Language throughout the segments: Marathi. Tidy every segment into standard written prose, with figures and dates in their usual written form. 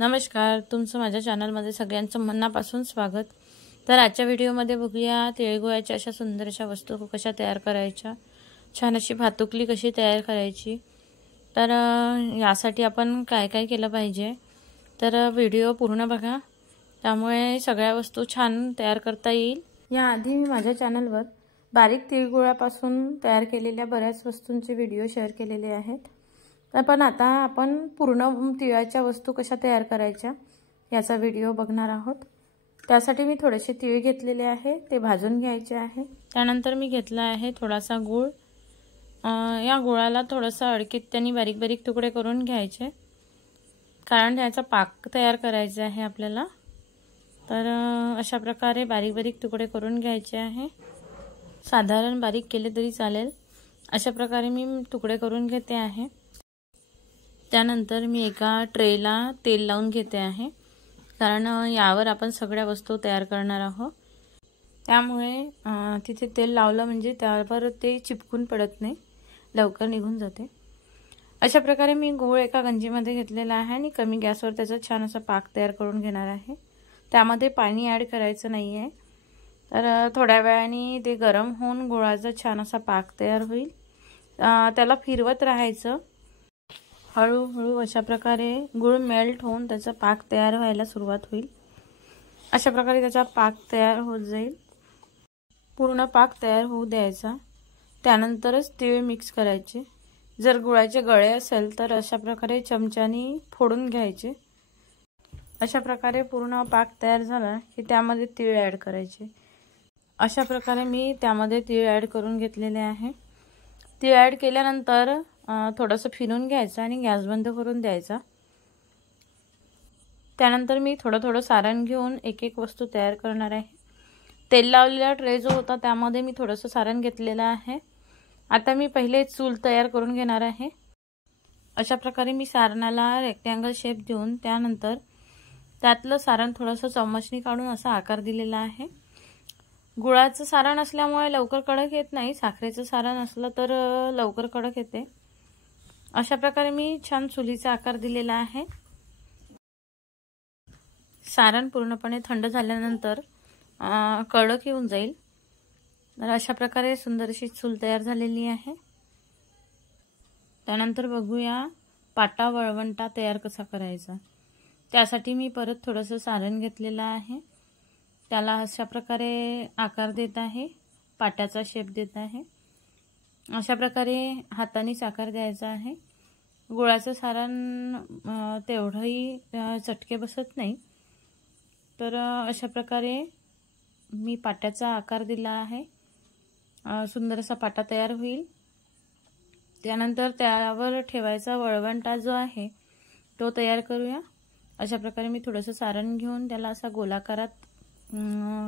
नमस्कार, तुमचं माझ्या चॅनलमध्ये सगळ्यांचं मनापासून स्वागत। तर आजच्या व्हिडिओमध्ये बघूया तिळगुळाच्या अशा सुंदर अशा वस्तू कशा तयार करायच्या, छान अशी भातुकली कशी तयार करायची। तर यासाठी आपण काय काय केलं पाहिजे, तर व्हिडिओ पूर्ण बघा, त्यामुळे सगळ्या वस्तू छान तयार करता येईल। याआधी मी माझ्या चॅनलवर बारीक तिळगुळापासून तयार केलेल्या बऱ्याच वस्तूंचे व्हिडिओ शेअर केलेले आहेत। पण आता आपण पूर्ण तिळाच्या वस्तू कशा तयार करायच्या याचा व्हिडिओ बघणार आहोत। त्यासाठी मी थोडेसे तीळ घेतलेले आहे, ते भाजून घ्यायचे आहे। त्यानंतर मी घेतला आहे थोडासा गूळ। या गुळाला थोडासा अडकित्याने बारीक बारीक तुकडे करून घ्यायचे, कारण त्याचा पाक तयार करायचा आहे आपल्याला। तर अशा प्रकारे बारीक बारीक तुकडे करून घ्यायचे आहे, साधारण बारीक केले तरी चालेल। अशा प्रकारे मी तुकडे करून घेते आहे। त्यानंतर मी एका ट्रेला तेल लावून घेते आहे, कारण यावर आपण सगळ्या वस्तू तयार करणार आहोत। त्यामुळे तिथे तेल लावलं म्हणजे त्यावर ते चिपकून पडत नाही, लवकर निघून जाते। अशा प्रकारे मी गूळ एका गंजीमध्ये घेतलेला आहे आणि कमी गॅसवर त्याचा छान असा पाक तयार करून घेणार आहे। त्यामध्ये पाणी ॲड करायचं नाही आहे। तर थोड्या वेळाने ते गरम होऊन गुळाचा छान असा पाक तयार होईल। त्याला फिरवत राहायचं हळूहळू। अशा प्रकारे गूळ मेल्ट होऊन त्याचा पाक तयार व्हायला सुरुवात होईल। अशा प्रकारे त्याचा पाक तयार होत जाईल, पूर्ण पाक तयार होऊ द्यायचा। त्यानंतरच तीळ मिक्स करायचे। जर गुळाचे गळे असेल तर अशा प्रकारे चमच्याने फोडून घ्यायचे। अशा प्रकारे पूर्ण पाक तयार झाला की त्यामध्ये तीळ ॲड करायचे। अशा प्रकारे मी त्यामध्ये तीळ ॲड करून घेतलेले आहे। तीळ ॲड केल्यानंतर थोडंसं फिरून घ्यायचं आणि गॅस बंद करून द्यायचा। त्यानंतर मी थोडं सारण घेऊन एक एक वस्तू तयार करणार आहे। तेल लावलेला ट्रे जो होता त्यामध्ये मी थोडंसं सारण घेतलेलं आहे। आता मी पहिले चूल तयार करून घेणार आहे। अशा प्रकारे मी सारणाला रेक्टँगल शेप देऊन त्यानंतर त्यातलं सारण थोडंसं चम्मचनी काढून असा आकार दिलेला आहे। गुळाचं सारण असल्यामुळे लवकर कडक येत नाही, साखरेचं सारण असलं तर लवकर कडक येते। अशा प्रकारे मी छान चुलीचा आकार दिलेला आहे। सारण पूर्णपणे थंड झाल्यानंतर कडक येऊन जाईल। तर अशा प्रकारे सुंदर अशी चूल तयार झालेली आहे। त्यानंतर बघूया पाटा वळवंटा तयार कसा करायचा। त्यासाठी मी परत थोडंसं सारण घेतलेलं आहे, त्याला अशा प्रकारे आकार देत आहे, पाट्याचा शेप देत आहे। अशा प्रकारे हाताने आकार द्यायचा आहे। गुळाचं सारण तेवढंही चटके बसत नाही, तर अशा प्रकारे मी पाट्याचा आकार दिला आहे। सुंदर असा पाटा तयार होईल। त्यानंतर त्यावर ठेवायचा वळवंटा जो आहे तो तयार करूया। अशा प्रकारे मी थोडंसं सारण घेऊन त्याला असा गोलाकारात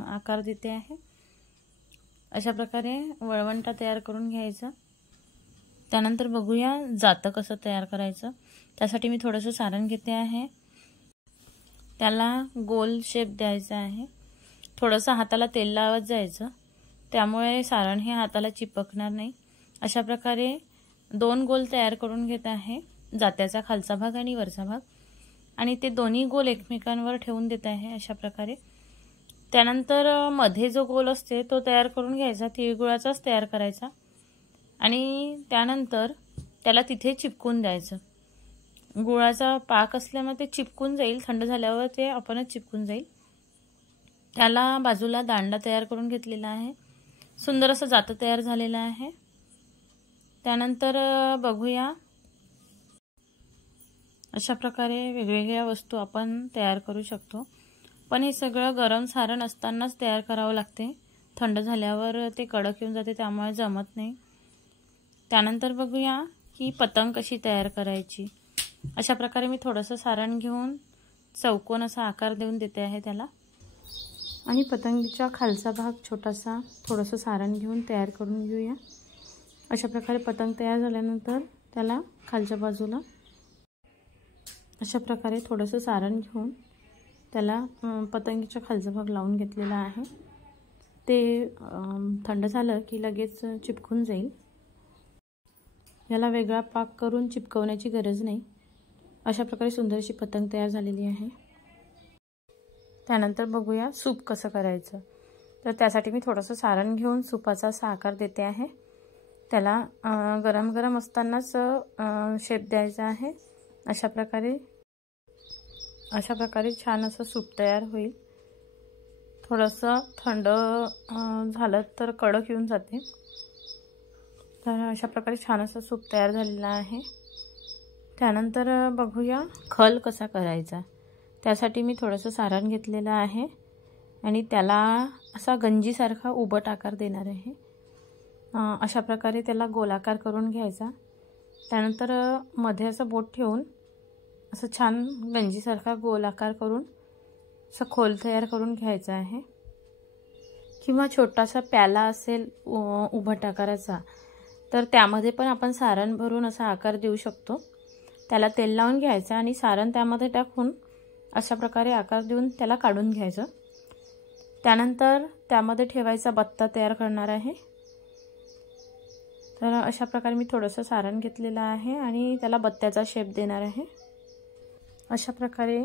आकार देते आहे। अशा प्रकारे वळवंटा तयार करून घ्यायचा। त्यानंतर बघूया जातं कसं तयार करायचं। त्यासाठी मी थोडंसं सारण घेते आहे, त्याला गोल शेप द्यायचा आहे। थोडंसं हाताला तेल लावत जायचं, त्यामुळे सारण हे हाताला चिपकणार नाही। अशा प्रकारे दोन गोल तयार करून घेत आहे, जात्याचा खालचा भाग आणि वरचा भाग, आणि ते दोन्ही गोल एकमेकांवर ठेवून देत आहे अशा प्रकारे। त्यानंतर मध्ये जो गोल असते तो तयार करून घ्यायचा, तिळगुळाचाच तयार करायचा, आणि त्यानंतर त्याला तिथे चिपकून द्यायचं। गुळाचा पाक असल्यामुळे ते चिपकून जाईल, थंड झाल्यावर ते आपणच चिपकून जाईल। त्याला बाजूला दांडा तयार करून घेतलेला आहे, सुंदर असं जातं तयार झालेलं आहे। त्यानंतर बघूया अशा प्रकारे वेगवेगळ्या वस्तू आपण तयार करू शकतो, पण हे सगळं गरम सारण असतानाच तयार करावं लागते। थंड झाल्यावर ते कडक येऊन जाते, त्यामुळे जमत नाही। त्यानंतर बघूया की पतंग कशी तयार करायची। अशा प्रकारे मी थोडंसं सारण घेऊन चौकोन असा आकार देऊन देते आहे त्याला, आणि पतंगीच्या खालचा भाग छोटासा थोडंसं सारण घेऊन तयार करून घेऊया। अशा प्रकारे पतंग तयार झाल्यानंतर त्याला खालच्या बाजूला अशा प्रकारे थोडंसं सारण घेऊन त्याला पतंगीच्या खालचा भाग लावून घेतलेला आहे। ते थंड झालं की लगेच चिपकून जाईल। याला वेगळा पाक करून चिपकवण्याची गरज नाही। अशा प्रकारे सुंदरशी पतंग तयार झालेली आहे। त्यानंतर बघूया सूप कसं करायचं। तर त्यासाठी मी थोडंसं सारण घेऊन सूपाचा असा आकार देते आहे। त्याला गरम गरम असतानाच शेप द्यायचा आहे। अशा प्रकारे छान असं सूप तयार होईल। थोडंसं थंड झालं तर कडक येऊन जाते। तर अशा प्रकारे छान असं सूप तयार झालेलं आहे। त्यानंतर बघूया खल कसा करायचा। त्यासाठी मी थोडंसं सारण घेतलेलं आहे आणि त्याला असा गंजीसारखा उभट आकार देणार आहे। अशा प्रकारे त्याला गोलाकार करून घ्यायचा। त्यानंतर मध्ये असं बोट ठेवून असं छान गंजीसारखा गोलाकार करून असं खोल तयार करून घ्यायचा आहे। किंवा छोटासा प्याला असेल उभट आकाराचा तर त्यामध्ये पण आपण सारण भरून असा आकार देऊ शकतो। त्याला तेल लावून घ्यायचं आणि सारण त्यामध्ये टाकून अशा प्रकारे आकार देऊन त्याला काढून घ्यायचं। त्यानंतर त्यामध्ये ठेवायचा बत्ता तयार करणार आहे। तर अशा प्रकारे मी थोडंसं सारण घेतलेलं आहे आणि त्याला बत्त्याचा शेप देणार आहे। अशा प्रकारे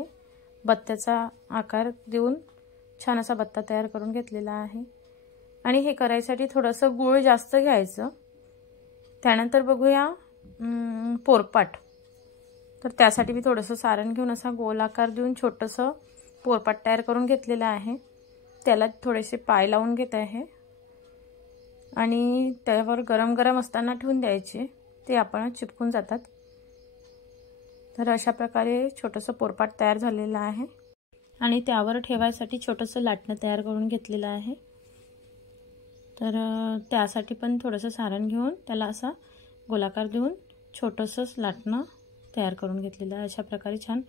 बत्त्याचा आकार देऊन छान असा बत्ता तयार करून घेतलेला आहे। आणि हे करायसाठी थोडंसं गूळ जास्त घ्यायचं। त्यानंतर बघूया पोरपाट। तर त्यासाठी मी थोडंसं सारण घेऊन असा गोलाकार देऊन छोटंसं पोरपाट तयार करून घेतलेलं आहे। त्याला थोडेसे पाय लावून घेत आहे आणि त्यावर गरम गरम असताना ठेवून द्यायचे, ते आपण चिपकून जातात। तर अशा प्रकारे छोटंसं पोरपाट तयार झालेलं आहे आणि त्यावर ठेवायसाठी छोटंसं लाटणं तयार करून घेतलेलं आहे। तर त्यासाठी पण थोडंसं सारण घेऊन त्याला असा गोलाकार देऊन छोटंसं लाटणं तयार करून घेतलेलं आहे। अशा प्रकारे छान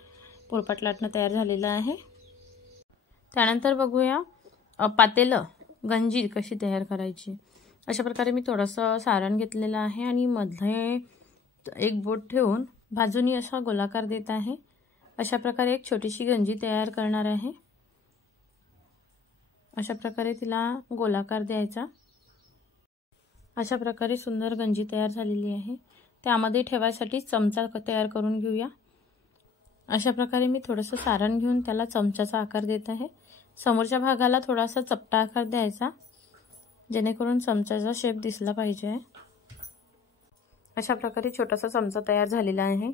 पोरपाट लाटणं तयार झालेलं आहे। त्यानंतर बघूया पातेलं गंजी कशी तयार करायची। अशा प्रकारे मी थोडंसं सारण घेतलेलं आहे आणि मध्ये एक बोट ठेवून बाजूनी असा गोलाकार देत आहे। अशा प्रकारे एक छोटीशी गंजी तयार करणार आहे। अशा प्रकारे तिला गोलाकार द्यायचा। अशा प्रकारे सुंदर गंजी तयार झालेली आहे। त्यामध्ये ठेवायसाठी चमचा तयार करून घेऊया। अशा प्रकारे मी थोडंसं सारण घेऊन त्याला चमच्याचा आकार देत आहे। समोरच्या भागाला थोडासा चपटा आकार द्यायचा, जेणेकरून चमच्याचा शेप दिसला पाहिजे। अशा प्रकारे छोटासा चमचा तयार झालेला आहे।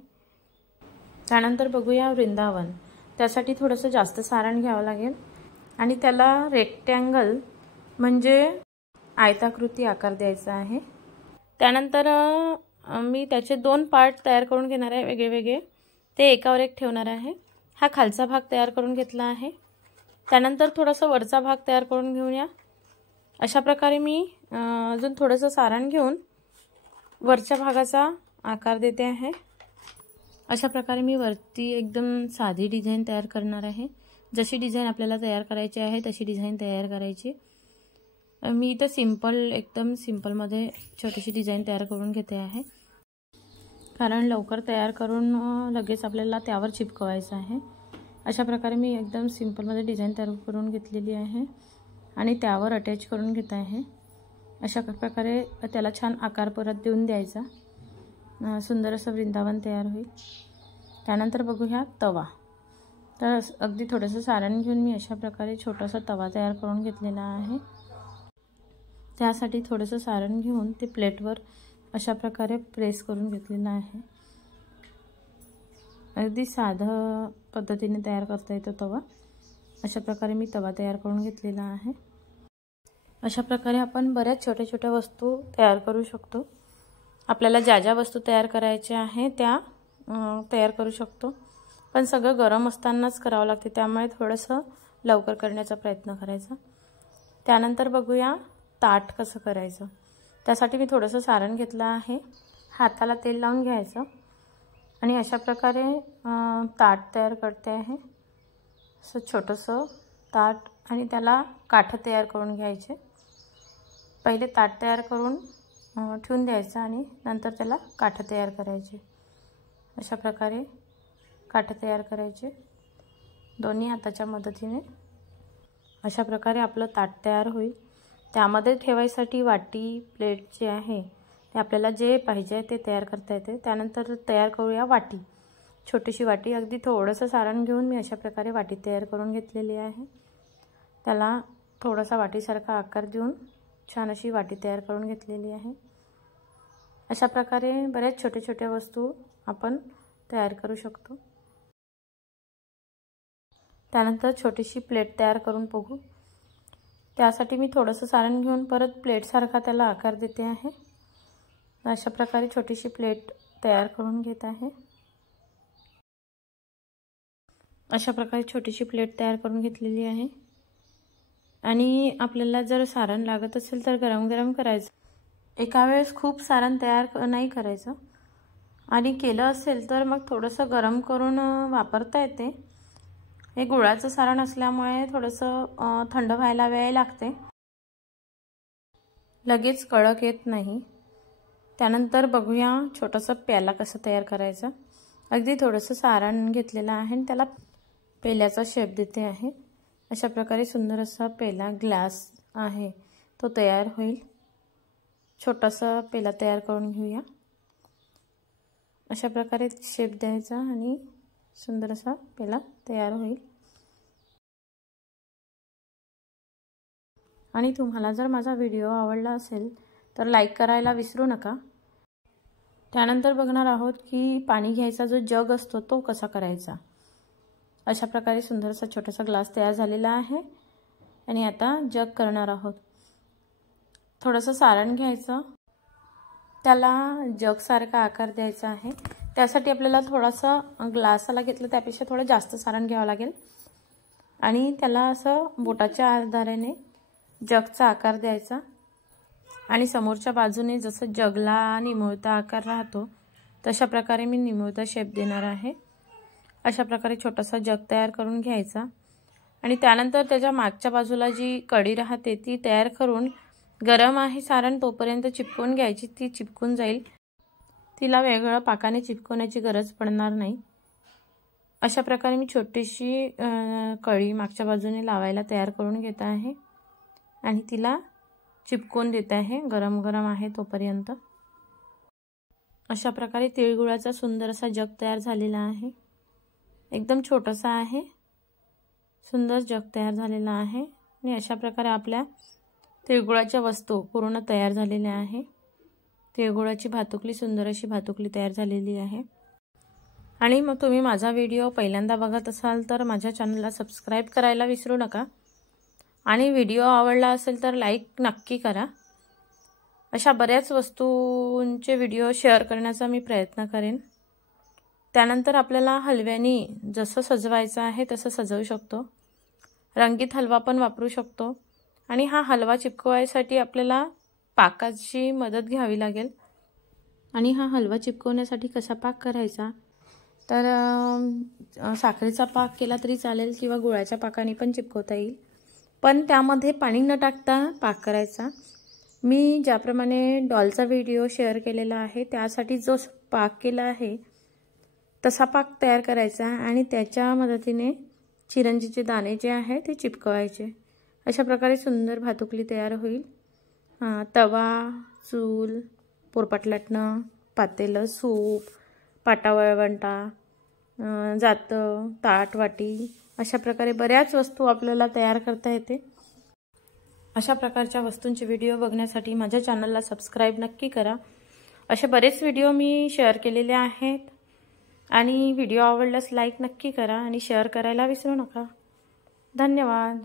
त्यानंतर बघूया वृंदावन। त्यासाठी थोडंसं जास्त सारण घ्यावं लागेल आणि त्याला रेक्टँगल म्हणजे आयताकृती आकार द्यायचा आहे। त्यानंतर मी त्याचे 2 पार्ट तयार करून घेणार आहे वेगळे, ते एकावर एक ठेवणार आहे। हा खालचा भाग तयार करून घेतला आहे। त्यानंतर थोडासा वरचा भाग तयार करून घेऊया। अशा प्रकारे मी अजून थोडंसं सारण घेऊन वरच्या भागाचा आकार देते आहे। अशा प्रकारे मी वरती एकदम साधी डिझाइन तयार करणार आहे। जशी डिझाइन आपल्याला तयार करायची आहे तशी डिझाइन तयार करायची। मी इथं एकदम सिंपलमध्ये छोटीशी डिझाइन तयार करून घेते आहे, कारण लवकर तयार करून लगेच आपल्याला त्यावर चिपकवायचं आहे। अशा प्रकारे मी एकदम सिंपलमध्ये डिझाइन तयार करून घेतलेली आहे आणि त्यावर अटॅच करून घेत आहे। अशा प्रकारे त्याला छान आकार परत देऊन द्यायचा। सुंदर असं वृंदावन तयार होईल। त्यानंतर बघूया तवा। तर अगदी थोडंसं सारण घेऊन मी अशा प्रकारे छोटासा तवा तयार करून घेतलेला आहे। त्यासाठी थोडंसं सारण घेऊन ते प्लेटवर अशा प्रकारे प्रेस करून घेतलेलं आहे। अगदी साधं पद्धतीने तयार करता येतो तवा। अशा प्रकारे मी तवा तयार करून घेतलेला आहे। अशा प्रकारे आपण बऱ्याच छोट्या छोट्या वस्तू तयार करू शकतो। आपल्याला ज्या ज्या वस्तू तयार करायच्या आहे त्या तयार करू शकतो, पण सगळं गरम असतानाच करावं लागते, त्यामुळे थोडंसं लवकर करण्याचा प्रयत्न करायचा। त्यानंतर बघूया ताट कसं करायचं। त्यासाठी मी थोडंसं सारण घेतलं आहे। हाताला तेल लावून घ्यायचं आणि अशा प्रकारे ताट तयार करते आहे। असं छोटंसं ताट आणि त्याला काठ तयार करून घ्यायचे। पहिले ताट तयार करून ठेवून द्यायचं आणि नंतर त्याला काठ तयार करायचे। अशा प्रकारे काठ तयार करायचे दोन्ही हाताच्या मदतीने। अशा प्रकारे आपलं ताट तयार होईल। त्यामध्ये ठेवायसाठी वाटी प्लेट जे आहे ते आपल्याला जे पाहिजे ते तयार करता येते। त्यानंतर तयार करूया वाटी। छोटीशी वाटी, अगदी थोडंसं सारण घेऊन मी अशा प्रकारे वाटी तयार करून घेतलेली आहे। त्याला थोडासा वाटीसारखा आकार देऊन छान अशी वाटी तयार करून घेतलेली आहे। अशा प्रकारे बरेच छोटे छोटे वस्तू आपण तयार करू शकतो। त्यानंतर छोटीशी प्लेट तयार करून बघू। त्यासाठी मी थोडंसं सारण घेऊन परत प्लेटसारखा त्याला आकार देते आहे। अशा प्रकारे छोटीशी प्लेट तयार करून घेत आहे। अशा प्रकारे छोटीशी प्लेट तयार करून घेतलेली आहे। आणि आपल्याला जर सारण लागत असेल तर गरम गरम करायचं, एका वेळेस खूप सारण तयार नाही करायचं। आणि केलं असेल तर मग थोडंसं गरम करून वापरता येते। हे गुळाचं सारण असल्यामुळे थोडंसं थंड व्हायला वेळ लागते, लगेच कडक येत नाही। त्यानंतर बघूया छोटासा प्याला कसा तयार करायचा। अगदी थोडंसं सारण घेतलेलं आहे आणि त्याला पेल्याचा शेप देते आहे। अशा प्रकारे सुंदर असा पेला ग्लास आहे तो तयार होईल। छोटासा पेला तयार करून घेऊया। अशा प्रकारे शेप द्यायचा आणि सुंदर असा पेला तयार होईल। आणि तुम्हाला जर माझा व्हिडिओ आवडला असेल तर लाईक करायला विसरू नका। त्यानंतर बघणार आहोत की पाणी घ्यायचा जो जग असतो तो कसा करायचा। अशा प्रकारे सुंदर असा छोटासा ग्लास तयार झालेला आहे आणि आता जग करणार आहोत। थोडंसं सारण घ्यायचं, त्याला जग सारखा आकार द्यायचा आहे। त्यासाठी आपल्याला थोडासा ग्लासाला घेतलं त्यापेक्षा थोडं जास्त सारण घ्यावं लागेल आणि त्याला असं बोटाच्या आधाराने जगचा आकार द्यायचा आणि समोरच्या बाजूने जसं जगला निमुळता आकार राहतो तशा प्रकारे मी निमुळता शेप देणार आहे। अशा प्रकारे छोटासा जग तयार करून घ्यायचा आणि त्यानंतर त्याच्या मागच्या बाजूला जी कडी राहते ती तयार करून गरम आहे सारण तोपर्यंत चिपकून घ्यायची। ती चिपकून जाईल, तिला वेगळं पाकाने चिपकवण्याची गरज पडणार नाही। अशा प्रकारे मी छोटीशी कळी मागच्या बाजूने लावायला तयार करून घेत आहे आणि तिला चिपकून देत आहे गरम गरम आहे तोपर्यंत। अशा प्रकारे तिळगुळाचा सुंदर असा जग तयार झालेला आहे। एकदम छोटासा आहे, सुंदर जग तयार झालेला आहे आणि अशा प्रकारे आपल्या तिळगुळाच्या वस्तू पूर्ण तयार झालेल्या आहे। तिळगुळाची भातुकली, सुंदर अशी भातुकली तयार झालेली आहे। आणि मग तुम्ही माझा व्हिडिओ पहिल्यांदा बघत असाल तर माझ्या चॅनलला सबस्क्राईब करायला विसरू नका आणि व्हिडिओ आवडला असेल तर लाईक नक्की करा। अशा बऱ्याच वस्तूंचे व्हिडिओ शेअर करण्याचा मी प्रयत्न करेन। त्यानंतर आपल्याला हलव्यानी जसं सजवायचं आहे तसं सजवू शकतो। रंगीत हलवा पण वापरू शकतो आणि हा हलवा चिपकवायसाठी आपल्याला पाकाची मदत घ्यावी लागेल। आणि हा हलवा चिपकवण्यासाठी कसा पाक करायचा तर साखरेचा पाक केला तरी चालेल किंवा गुळाच्या पाकाने पण चिपकवता येईल, पण त्यामध्ये पाणी न टाकता पाक करायचा। मी ज्याप्रमाणे डॉलचा व्हिडिओ शेअर केलेला आहे त्यासाठी जो पाक केला आहे तसा पाक तयार करायचा आणि त्याच्या मदतीने चिरंजीचे दाणे जे आहे ते चिपकवायचे। अशा प्रकारे सुंदर भातुकली तयार होईल। तवा, चूल, पोरपाट लाटणं, पातेलं, सूप, पाटा वळवंटा, जातं, ताट, वाटी अशा प्रकारे बऱ्याच वस्तू आपल्याला तयार करता येते। अशा प्रकारच्या वस्तूंचे व्हिडिओ बघण्यासाठी माझ्या चॅनलला सबस्क्राईब नक्की करा। असे बरेच व्हिडिओ मी शेअर केलेले आहेत आणि व्हिडिओ आवडल्यास लाईक नक्की करा आणि शेअर करायला विसरू नका। धन्यवाद।